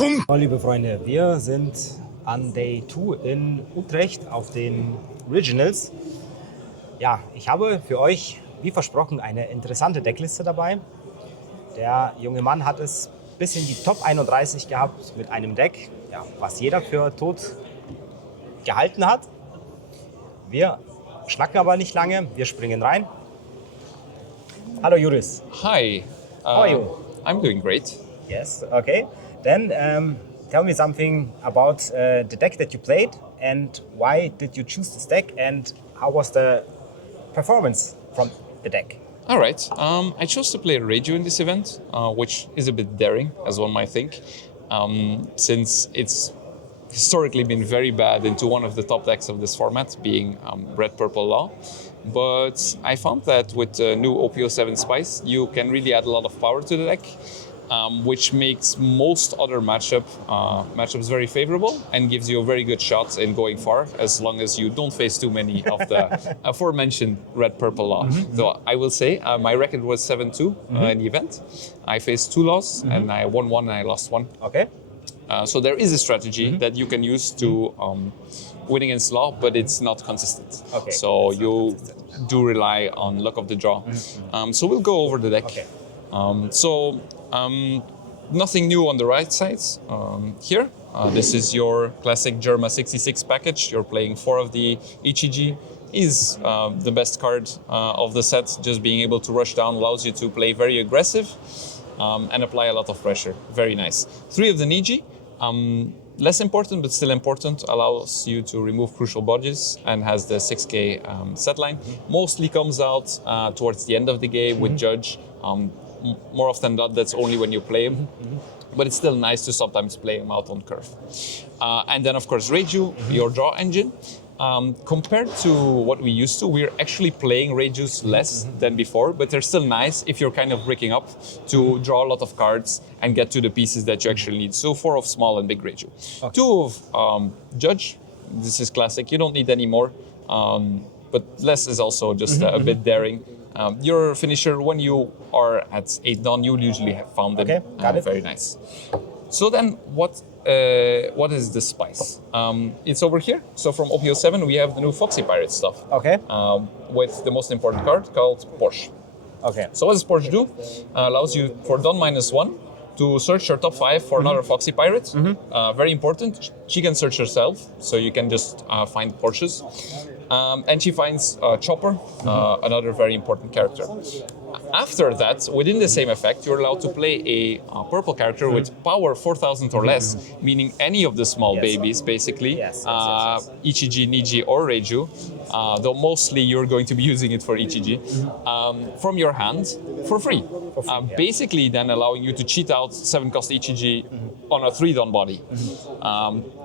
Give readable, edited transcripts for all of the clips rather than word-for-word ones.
Liebe Freunde, wir sind an Day 2 in Utrecht auf den Originals. Ja, ich habe für euch, wie versprochen, eine interessante Deckliste dabei. Der junge Mann hat es bis in die Top 31 gehabt mit einem Deck, ja, was jeder für tot gehalten hat. Wir schnacken aber nicht lange, wir springen rein. Hallo Juris. Hi. How are you? I'm doing great. Yes, okay. Then tell me something about the deck that you played and why did you choose this deck and how was the performance from the deck? All right. I chose to play Reiju in this event, which is a bit daring, as one might think, since it's historically been very bad into one of the top decks of this format, being red-purple law. But I found that with the new OPO7 Spice, you can really add a lot of power to the deck, which makes most other matchups very favorable and gives you a very good shot in going far, as long as you don't face too many of the aforementioned red-purple law. So I will say my record was 7-2 in the event. I faced 2 laws and I won 1 and I lost 1. Okay. So there is a strategy that you can use to win against law, but it's not consistent. Okay. So you do rely on luck of the draw. So we'll go over the deck. Okay. Nothing new on the right side here. This is your classic Germa 66 package. You're playing 4 of the ECG. Is the best card of the set. Just being able to rush down allows you to play very aggressive and apply a lot of pressure. Very nice. 3 of the Niji. Less important, but still important, allows you to remove crucial bodges and has the 6k set line. Mostly comes out towards the end of the game with Judge. More often than not, that's only when you play him. But it's still nice to sometimes play him out on curve. And then, of course, Reiju, your draw engine. Compared to what we used to, we're actually playing Reijus less than before, but they're still nice if you're kind of breaking up to draw a lot of cards and get to the pieces that you actually need. So 4 of small and big Reiju. Okay. 2 of Judge. This is classic. You don't need any more, but less is also just a bit daring. Your finisher, when you are at 8 down, you'll usually have found them. Okay, got it. Very nice. So then, what is the spice? It's over here. So from OPO7, we have the new Foxy Pirate stuff. Okay. With the most important card called Porsche. Okay. So what does Porsche do? Allows you for Don -1 to search your top 5 for another Foxy Pirate. Very important. She can search herself, so you can just find Porsches. And she finds Chopper, another very important character. After that, within the same effect, you're allowed to play a purple character with power 4,000 or less, meaning any of the small babies, basically. Yes. ECG, Niji, or Reiju, though mostly you're going to be using it for ECG, from your hand for free. Basically then allowing you to cheat out 7-cost ECG on a 3-don body.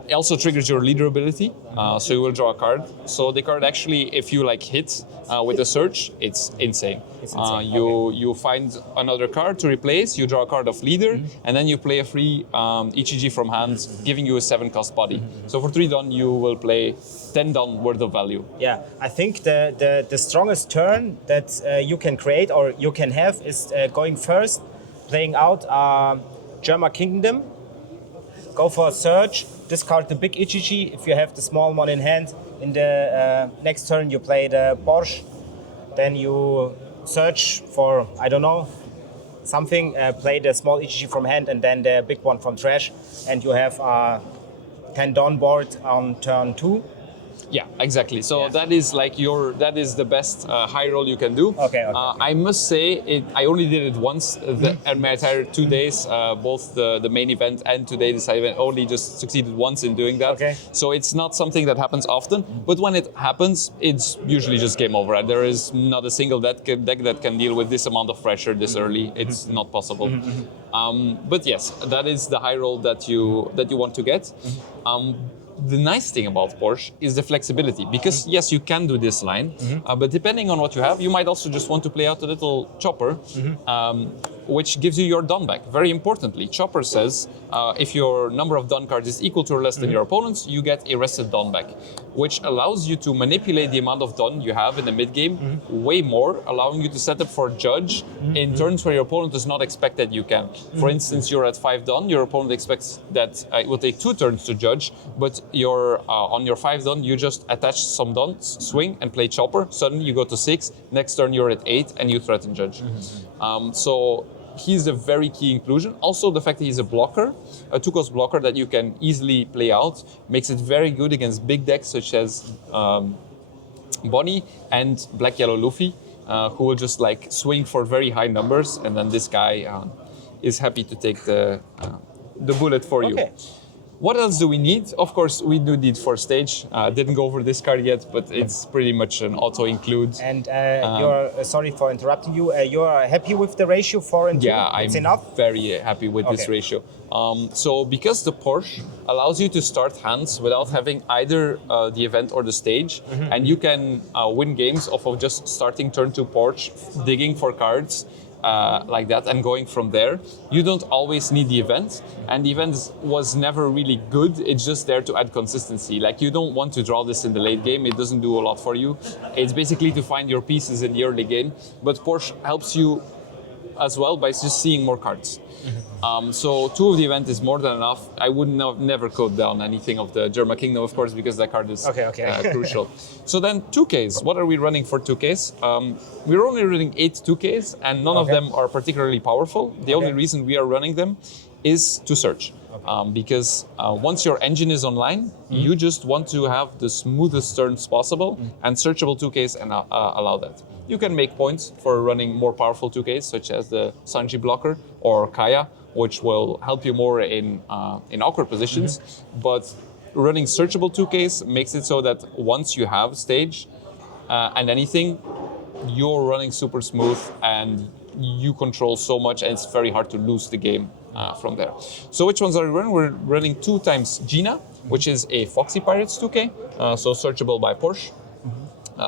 It also triggers your leader ability, so you will draw a card. So the card actually, if you hit with a search, it's insane. You find another card to replace, you draw a card of leader, and then you play a free ECG from hand, giving you a 7-cost body. So for 3 don, you will play 10 don worth of value. Yeah, I think the strongest turn that you can create or you can have is going first, playing out Germa Kingdom, go for a search, discard the big ECG if you have the small one in hand. In the next turn you play the Porsche, then you search for, I don't know, something, play the small ECG from hand and then the big one from trash, and you have a 10 don board on turn 2. Yeah, exactly. So that is that is the best high roll you can do. Okay. I must say, I only did it once at my entire 2 days, both the main event and today this event. Only just succeeded once in doing that. Okay. So it's not something that happens often, but when it happens, it's usually just game over. There is not a single deck that can deal with this amount of pressure this early. It's not possible. But yes, that is the high roll that you want to get. The nice thing about Porsche is the flexibility, because yes, you can do this line, but depending on what you have, you might also just want to play out a little chopper. which gives you your done back. Very importantly, Chopper says if your number of done cards is equal to or less than your opponent's, you get a rested done back, which allows you to manipulate the amount of done you have in the mid game way more, allowing you to set up for judge in turns where your opponent does not expect that you can. For instance, you're at 5 done, your opponent expects that it will take 2 turns to judge, but you're on your 5 done, you just attach some done, swing and play Chopper. Suddenly you go to 6, next turn you're at 8 and you threaten judge. So he's a very key inclusion. Also, the fact that he's a blocker, a 2-cost blocker that you can easily play out, makes it very good against big decks such as Bonnie and Black-Yellow Luffy, who will just like swing for very high numbers, and then this guy is happy to take the bullet for you. What else do we need? Of course, we do need for stage. Didn't go over this card yet, but it's pretty much an auto-include. And you're, sorry for interrupting you, you're happy with the ratio 4 and 2? Yeah, it's I'm enough? very happy with this ratio. So because the Porsche allows you to start hands without having either the event or the stage, and you can win games off of just starting turn 2 Porsche, digging for cards, like that and going from there. You don't always need the event, and the event was never really good. It's just there to add consistency. Like, you don't want to draw this in the late game. It doesn't do a lot for you. It's basically to find your pieces in the early game, but Porsche helps you as well by just seeing more cards. So 2 of the event is more than enough. I would never code down anything of the German Kingdom, of course, because that card is crucial. So then 2Ks, what are we running for 2Ks? We're only running 8 2Ks, and none of them are particularly powerful. The only reason we are running them is to search. Because once your engine is online, you just want to have the smoothest turns possible, and searchable 2Ks and allow that. You can make points for running more powerful 2Ks, such as the Sanji blocker or Kaya, which will help you more in awkward positions. But running searchable 2Ks makes it so that once you have stage and anything, you're running super smooth and you control so much, and it's very hard to lose the game from there. So which ones are we running? We're running 2 times Gina, which is a Foxy Pirates 2K, so searchable by Porsche.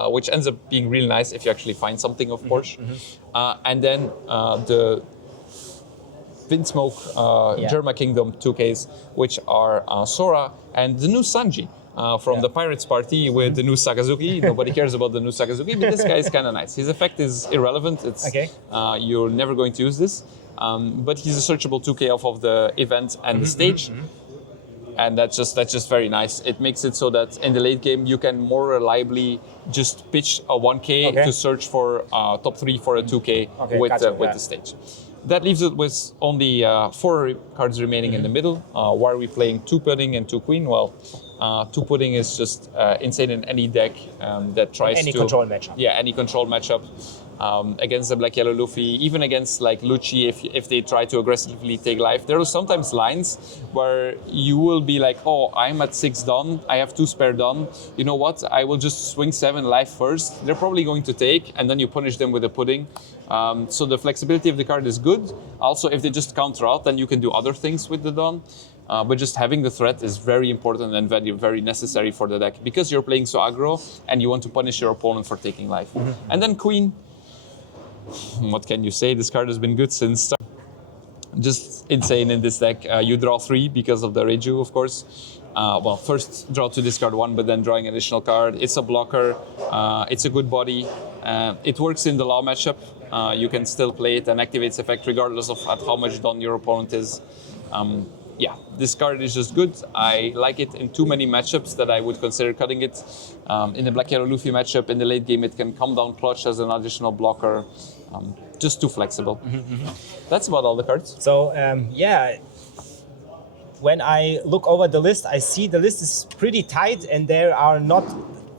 Which ends up being really nice if you actually find something of Porsche. And then the Windsmoke German Kingdom 2Ks, which are Sora and the new Sanji from the Pirates Party with the new Sakazuki. Nobody cares about the new Sakazuki, but this guy is kind of nice. His effect is irrelevant. It's you're never going to use this. But he's a searchable 2K off of the event and the stage. And that's just very nice. It makes it so that in the late game you can more reliably just pitch a 1K to search for top 3 for a 2K with the stage. That leaves it with only 4 cards remaining in the middle. Why are we playing 2 pudding and 2 queen? Well, 2 pudding is just insane in any deck that tries any control matchup. Yeah, any control matchup. Against the Black Yellow Luffy, even against like Lucci, if they try to aggressively take life, there are sometimes lines where you will be like, oh, I'm at 6 done, I have 2 spare done. You know what? I will just swing 7 life first. They're probably going to take, and then you punish them with a pudding. So the flexibility of the card is good. Also, if they just counter out, then you can do other things with the done. But just having the threat is very important and very, very necessary for the deck, because you're playing so aggro and you want to punish your opponent for taking life. And then Queen. What can you say? This card has been good since start. Just insane in this deck. You draw 3 because of the Reiju, of course. Well, first draw to discard 1, but then drawing an additional card. It's a blocker. It's a good body. It works in the law matchup. You can still play it and activate its effect regardless of at how much done your opponent is. Yeah, this card is just good. I like it in too many matchups that I would consider cutting it. In the Black Yellow Luffy matchup, in the late game, it can come down clutch as an additional blocker. Just too flexible. That's about all the cards. So, yeah, when I look over the list, I see the list is pretty tight and there are not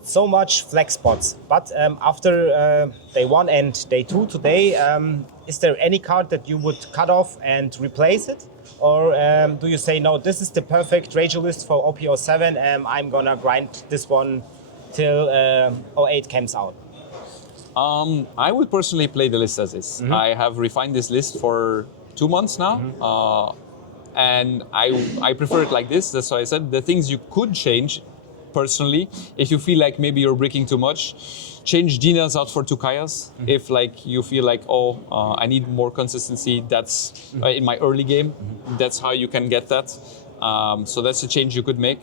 so much flex spots. But after day 1 and day 2 today, is there any card that you would cut off and replace it? Or do you say, no, this is the perfect Reiju list for OP07, I'm gonna grind this one till 08 comes out? I would personally play the list as is. I have refined this list for 2 months now, and I prefer it like this. That's why I said the things you could change personally. If you feel like maybe you're breaking too much, change Dinas out for 2 Kayas. If like you feel like, I need more consistency, that's in my early game, that's how you can get that. So that's a change you could make.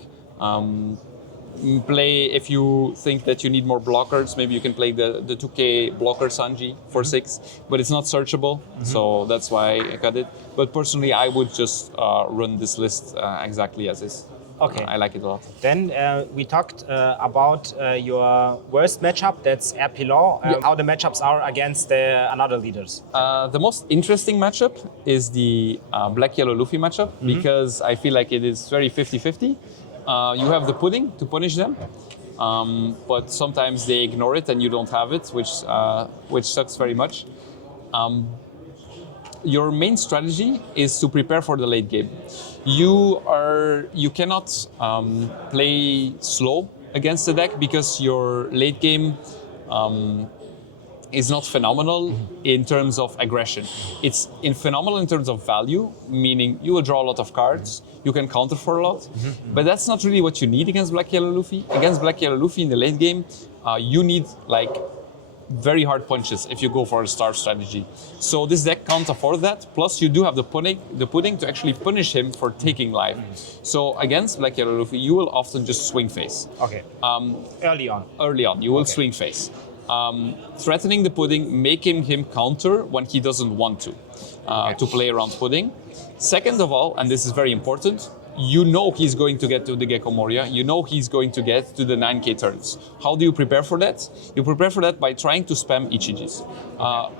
Play, if you think that you need more blockers, maybe you can play the 2K blocker Sanji for 6, but it's not searchable, so that's why I cut it. But personally, I would just run this list exactly as is. Okay. I like it a lot. Then we talked about your worst matchup, that's RP Law, how the matchups are against another leaders. The most interesting matchup is the Black-Yellow Luffy matchup, because I feel like it is very 50-50. You have the pudding to punish them, but sometimes they ignore it and you don't have it, which sucks very much. Your main strategy is to prepare for the late game. You cannot play slow against the deck because your late game is not phenomenal in terms of aggression. It's phenomenal in terms of value, meaning you will draw a lot of cards, you can counter for a lot, but that's not really what you need against Black-Yellow Luffy. Against Black-Yellow Luffy in the late game, you need like very hard punches if you go for a starve strategy. So this deck can't afford that. Plus you do have the pudding to actually punish him for taking life. So against Black-Yellow Luffy, you will often just swing face. Okay. Early on. Early on, you will swing face. Threatening the pudding, making him counter when he doesn't want to play around pudding. Second of all, and this is very important, you know he's going to get to the Gecko Moria, you know he's going to get to the 9k turns. How do you prepare for that? You prepare for that by trying to spam Ichijis.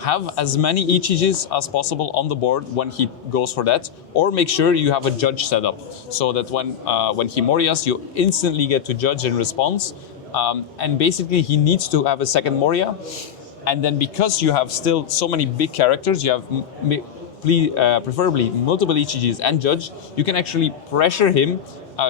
Have as many Ichijis as possible on the board when he goes for that, or make sure you have a judge set up, so that when he Morias, you instantly get to judge in response. And basically he needs to have a second Moria, and then because you have still so many big characters, you have preferably multiple Ichijis and judge, you can actually pressure him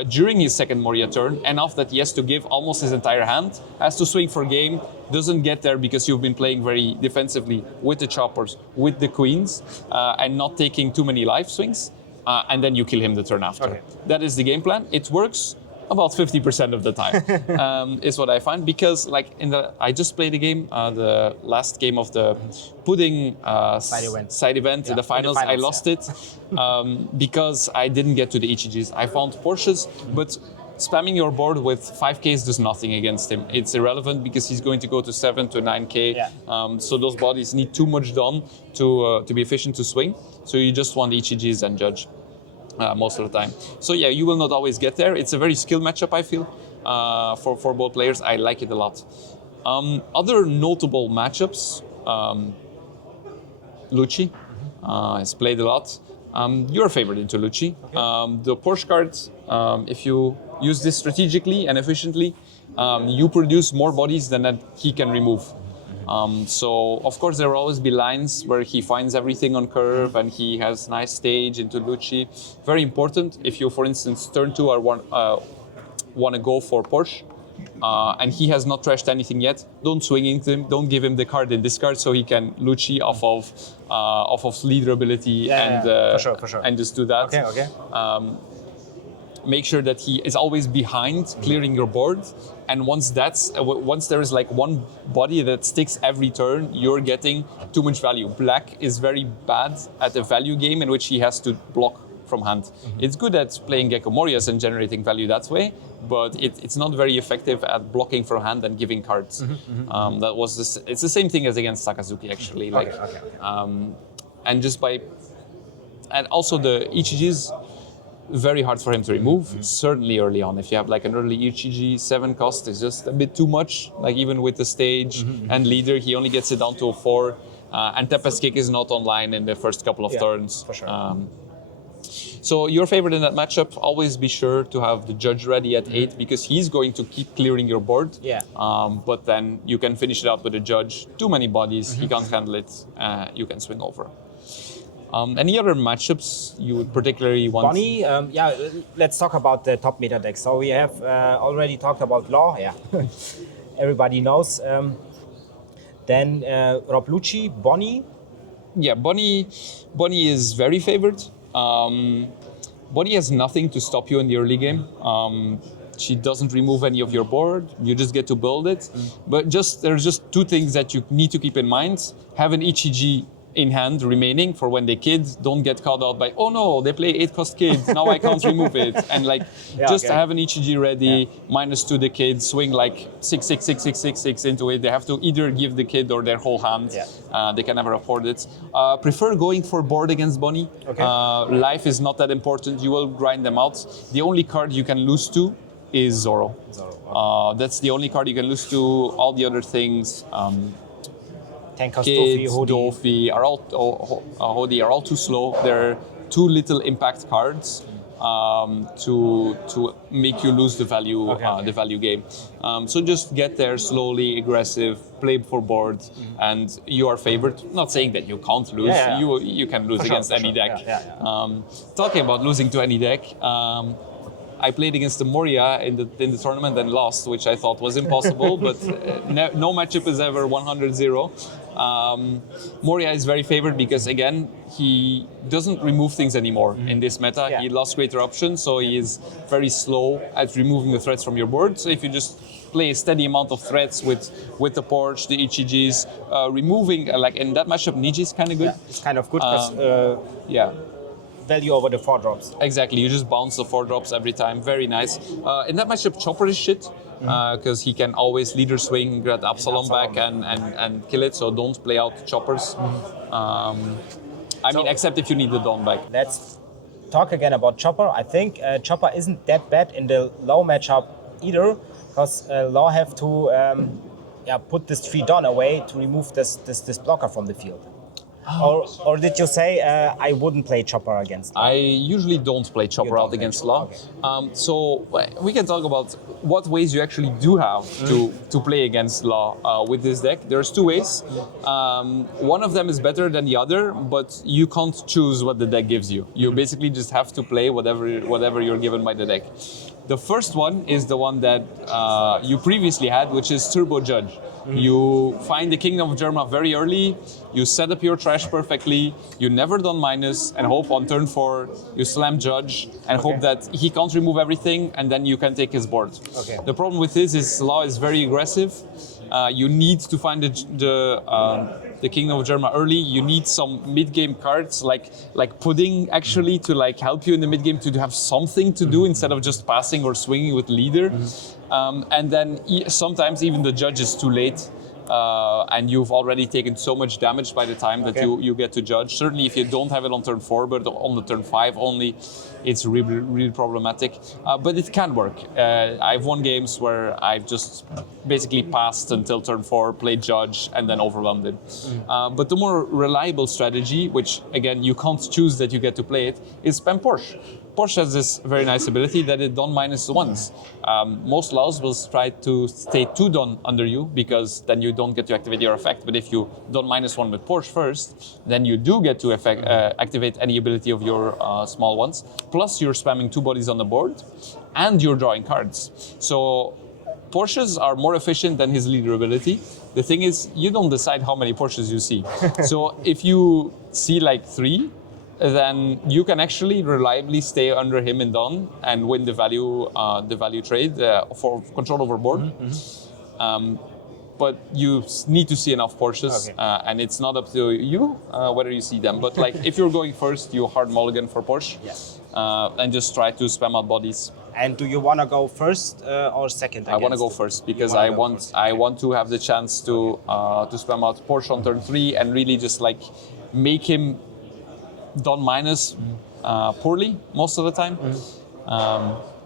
during his second Moria turn, enough that he has to give almost his entire hand, has to swing for game, doesn't get there because you've been playing very defensively with the choppers, with the queens, and not taking too many life swings, and then you kill him the turn after. Okay. That is the game plan. It works about 50% of the time, is what I find, because like I just played a game, the last game of the pudding side event, in the finals, I lost it because I didn't get to the Ichijis. I found Porsches, but spamming your board with 5Ks does nothing against him. It's irrelevant because he's going to go to 7 to 9K, so those bodies need too much done to be efficient to swing, so you just want Ichijis and judge. Most of the time. So yeah, you will not always get there. It's a very skilled matchup, I feel, for both players. I like it a lot. Other notable matchups, Lucci has played a lot. You're favored into Lucci. The Porsche cards, if you use this strategically and efficiently, you produce more bodies than that he can remove. So of course there will always be lines where he finds everything on curve and he has nice stage into Lucci. Very important if you, for instance, turn 2 or want to go for Porsche and he has not trashed anything yet, don't swing into him, don't give him the card in discard so he can Lucci off of leader ability for sure. and just do that. Okay. Make sure that he is always behind, clearing your board. And once there is like one body that sticks every turn, you're getting too much value. Black is very bad at a value game in which he has to block from hand. It's good at playing Gecko Morias and generating value that way, but it's not very effective at blocking from hand and giving cards. It's the same thing as against Sakazuki actually. And also the Ichijis, very hard for him to remove, certainly early on. If you have like an early Ichiji, 7 cost is just a bit too much, like even with the stage and leader, he only gets it down to a 4. And Tepa's kick is not online in the first couple of turns. For sure. So your favorite in that matchup, always be sure to have the judge ready at 8 because he's going to keep clearing your board. But then you can finish it out with a judge. Too many bodies, he can't handle it, you can swing over. Any other matchups you would particularly want? Bonnie, let's talk about the top meta decks. So we have already talked about Law, everybody knows. Then Rob Lucci, Bonnie. Yeah, Bonnie is very favored. Bonnie has nothing to stop you in the early game. She doesn't remove any of your board. You just get to build it. But there's just two things that you need to keep in mind. Have an ECG in hand remaining for when the kids don't get caught out by, oh no, they play 8-cost kids, now I can't remove it. And like, have an ECG ready, -2 the kid, swing like 6 into it. They have to either give the kid or their whole hand. They can never afford it. Prefer going for board against bunny. Life is not that important. You will grind them out. The only card you can lose to is Zoro. That's the only card you can lose to. All the other things, Kids, Dofi are Hodi are all too slow. They're too little impact cards to make you lose the value game. So just get there slowly, aggressive, play for board, and you are favored. Not saying that you can't lose. You can lose against any deck. Talking about losing to any deck. I played against the Moria in the tournament and lost, which I thought was impossible, but no matchup is ever 100-0. Moria is very favored because, again, he doesn't remove things anymore in this meta. He lost greater options, so he is very slow at removing the threats from your board. So if you just play a steady amount of threats with the Porch, the ECGs, removing, like in that matchup, Niji is kind of good. It's kind of good because value over the 4-drops. Exactly, you just bounce the 4-drops every time. Very nice. In that matchup, Chopper is shit because he can always leader swing, get Absalom back and kill it. So don't play out Choppers. I mean, except if you need the Dawn back. Let's talk again about Chopper. I think Chopper isn't that bad in the low matchup either, because Law have to put this 3 Dawn away to remove this blocker from the field. Or did you say I wouldn't play Chopper against Law? I usually don't play Chopper out against Law. Okay. So we can talk about what ways you actually do have to play against Law with this deck. There's 2 ways. One of them is better than the other, but you can't choose what the deck gives you. You basically just have to play whatever you're given by the deck. The first one is the one that you previously had, which is Turbo Judge. You find the Kingdom of Germa very early, you set up your trash perfectly, you never done minus, and hope on turn 4 you slam Judge and hope that he can't remove everything, and then you can take his board. The problem with this is Law is very aggressive. You need to find the Kingdom of Germa early. You need some mid-game cards like Pudding actually to like help you in the mid-game to have something to do instead of just passing or swinging with leader. And then sometimes even the Judge is too late. And you've already taken so much damage by the time that you get to Judge. Certainly if you don't have it on turn 4, but on the turn 5 only, it's really, really problematic. But it can work. I've won games where I've just basically passed until turn 4, played Judge, and then overwhelmed it. But the more reliable strategy, which again, you can't choose that you get to play it, is spam Porsche. Porsche has this very nice ability that it Dawn minus once. Most Laws will try to stay 2 Dawn under you because then you don't get to activate your effect. But if you Dawn -1 with Porsche first, then you do get to activate any ability of your small ones. Plus you're spamming 2 bodies on the board and you're drawing cards. So Porsches are more efficient than his leader ability. The thing is, you don't decide how many Porsches you see. So if you see like 3, then you can actually reliably stay under him in Dawn and win the value trade for control over board. But you need to see enough Porsches, and it's not up to you whether you see them. But like if you're going first, you hard mulligan for Porsche, and just try to spam out bodies. And do you want to go first or second? I want to go first because I want to have the chance to spam out Porsche on turn 3 and really just like make him Dawn minus poorly most of the time.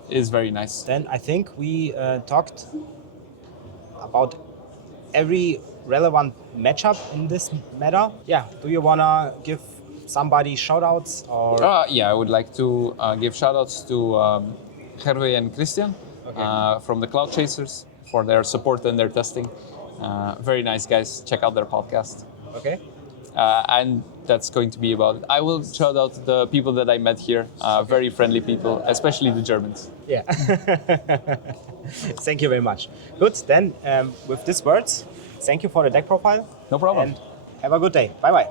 Is very nice. Then I think we talked about every relevant matchup in this meta. Yeah, do you want to give somebody shout-outs? Or? I would like to give shout-outs to Hervé and Christian from the Cloud Chasers for their support and their testing. Very nice guys. Check out their podcast. Okay. And that's going to be about it. I will shout out the people that I met here. Very friendly people, especially the Germans. Yeah. Thank you very much. Good, then with these words, thank you for the deck profile. No problem. And have a good day. Bye-bye.